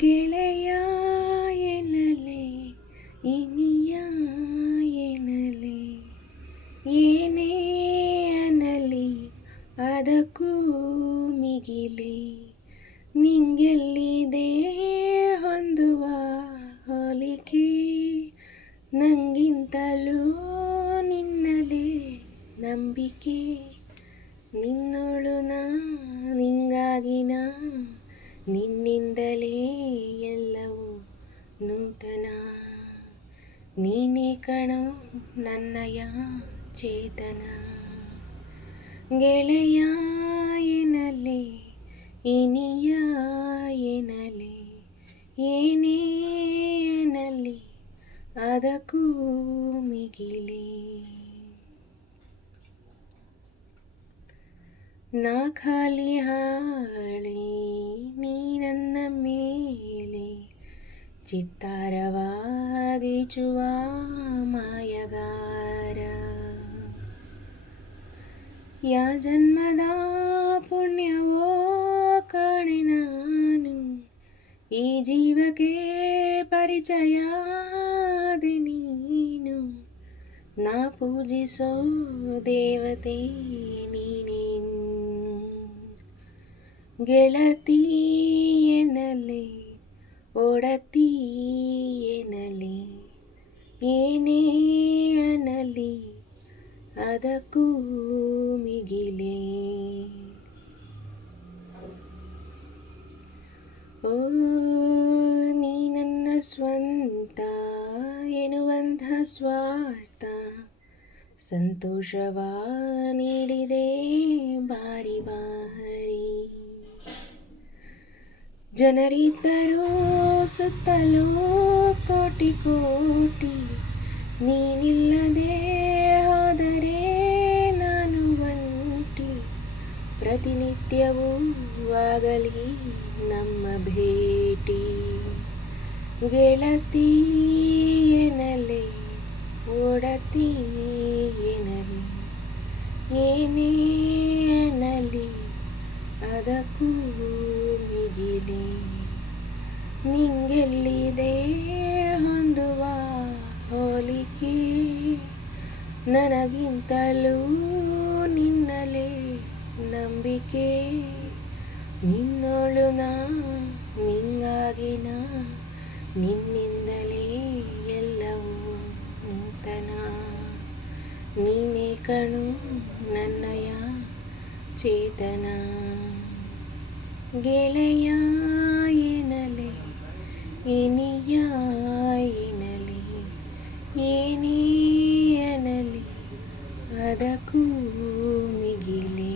ಗೆಳೆಯ ಎನ್ನಲೆ ಇನಿಯ ಎನ್ನಲೆ ಏನೇ ಅನ್ನಲಿ ಅದಕ್ಕೂ ಮಿಗಿಲೆ ನಿಂಗೆಲ್ಲಿದೆ ಹೊಂದುವ ಹೋಲಿಕೆ ನಂಗಿಂತಲೂ ನಿನ್ನಲೇ ನಂಬಿಕೆ ನಿನ್ನೋಳು ನಾ ನಿಂಗಾಗಿ ನಾ ನಿನ್ನಿಂದಲೇ ಎಲ್ಲವೂ ನೂತನ ನೀನೇ ಕಣೋ ನನ್ನಯ ಚೇತನ ಗೆಳೆಯ ಎನ್ನಲೆ ಇನಿಯ ಎನ್ನಲೆ ಏನೇ ಅನ್ನಲಿ ಅದಕ್ಕೂ ಮಿಗಿಲೆ ನಾ ಖಾಲಿ ಹಾಳೆ ನೀ ನನ್ನ ಮೇಲೆ ಚಿತ್ತಾರವಾಗಿಚುವ ಮಾಯಗಾರ ಯಾ ಜನ್ಮದ ಪುಣ್ಯವೋ ಕಾಣೆ ನಾನು ಈ ಜೀವಕ್ಕೆ ಪರಿಚಯಾದೆ ನೀನು ನಾ ಪೂಜಿಸೋ ದೇವತೆ ನೀನೇನು ಗೆಳತಿ ಎನ್ನಲೆ ಒಡತಿ ಎನ್ನಲೆ ಏನೇ ಅನ್ನಲಿ ಅದಕ್ಕೂ ಮಿಗಿಲೆ ಓ ನೀ ನನ್ನ ಸ್ವಂತ ಎನ್ನುವಂಥ ಸ್ವಾರ್ಥ ಸಂತೋಷವ ನೀಡಿದೆ ಬಾರಿ ಬಾರಿ ಜನರಿದ್ದರೂ ಸುತ್ತಲೂ ಕೋಟಿ ಕೋಟಿ ನೀನಿಲ್ಲದೆ ಹೋದರೆ ನಾನು ಒಂಟಿ ಪ್ರತಿನಿತ್ಯವೂ ಆಗಲಿ ನಮ್ಮ ಭೇಟಿ ಗೆಳತಿ ಎನ್ನಲೆ ಒಡತಿ ಎನ್ನಲೆ ಏನೇ ಅನ್ನಲಿ ಅದಕ್ಕೂ ಮಿಗಿಲೆ ನಿಂಗೆಲ್ಲಿದೆ ಹೊಂದುವ ಹೋಲಿಕೆ ನನಗಿಂತಲೂ ನಿನ್ನಲೇ ನಂಬಿಕೆ ನಿನ್ನೋಳು ನಾ ನಿಂಗಾಗಿ ನಾ ನಿನ್ನಿಂದಲೇ ಎಲ್ಲವೂ ನೂತನ ನೀನೇ ಕಣು ನನ್ನಯ ಚೇತನ ಗೆಳೆಯ ಎನ್ನಲೆ ಇನಿಯ ಎನ್ನಲೆ ಏನೇ ಅನ್ನಲಿ ಅದಕ್ಕೂ ಮಿಗಿಲೆ